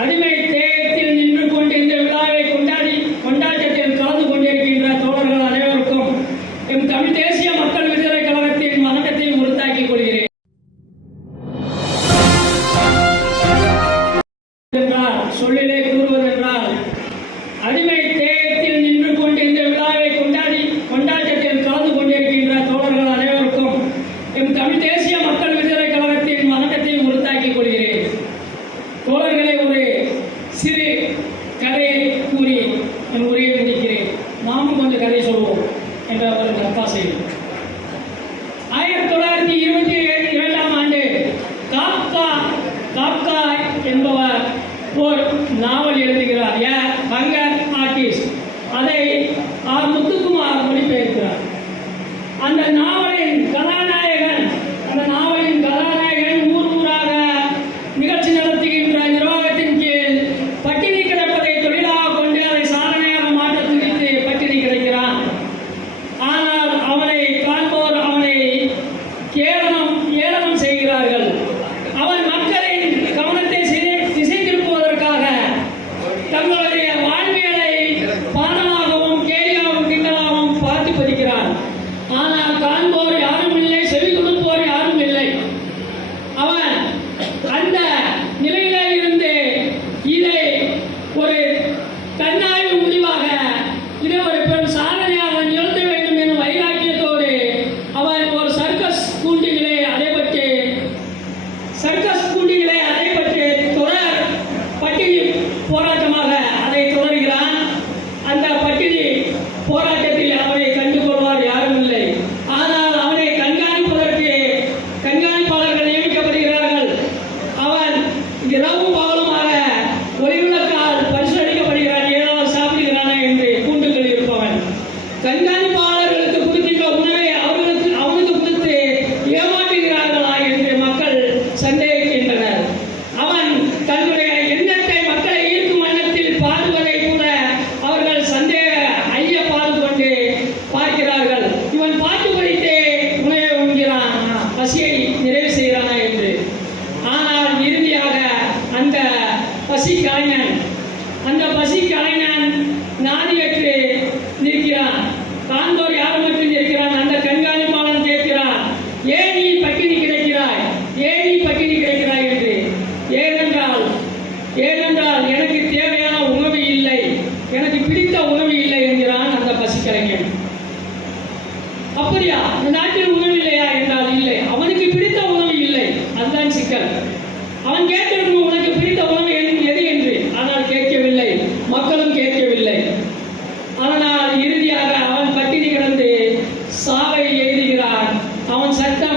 அடிமை தேயத்தில் நின்று கொண்டு இந்த விழாவை கொண்டாடி கொண்டாட்டத்தில் கலந்து கொண்டிருக்கின்ற தோழர்கள் அனைவருக்கும் எம் தமிழ் தேசிய மக்கள் விடுதலை கழகத்தின் வணக்கத்தையும் உறுத்தாக்கிக் கொள்கிறேன். சொல்லிலே சிறு கதையை கூறி என் உரையை முடிக்கிறேன். நாமும் கொஞ்சம் கதையை சொல்வோம் என்ற ஒரு நற்பாசையில் செய்கிறானா என்று. ஆனால் இறுதியாக அந்த பசி கலைஞன் அந்த பசி கலைஞன் நாதியற்று நிற்கிறான். காந்தோர் யாருமற்று நிற்கிறான் அந்த கண்காணிப்பாளன் கேட்கிறான் ஏன் நீ பட்டினி கிடைக்கிறாய்? ஏன் நீ பட்டினி கிடைக்கிறாய் என்று. ஏனென்றால் ஏனென்றால் எனக்கு தேவையான உணவு இல்லை. எனக்கு பிடித்த உணவு இல்லை என்கிறான் அந்த பசி கலைஞன் அப்படியா நாட்டில் அமைச்சர் அவன் கேட்டிருக்கணும் உனக்கு பிடித்த உணவு எது என்று? ஆனால் கேட்கவில்லை. மக்களும் கேட்கவில்லை. ஆனால் இறுதியாக அவன் பட்டினி கிடந்து சாவை எழுதுகிறான். அவன் சட்டம்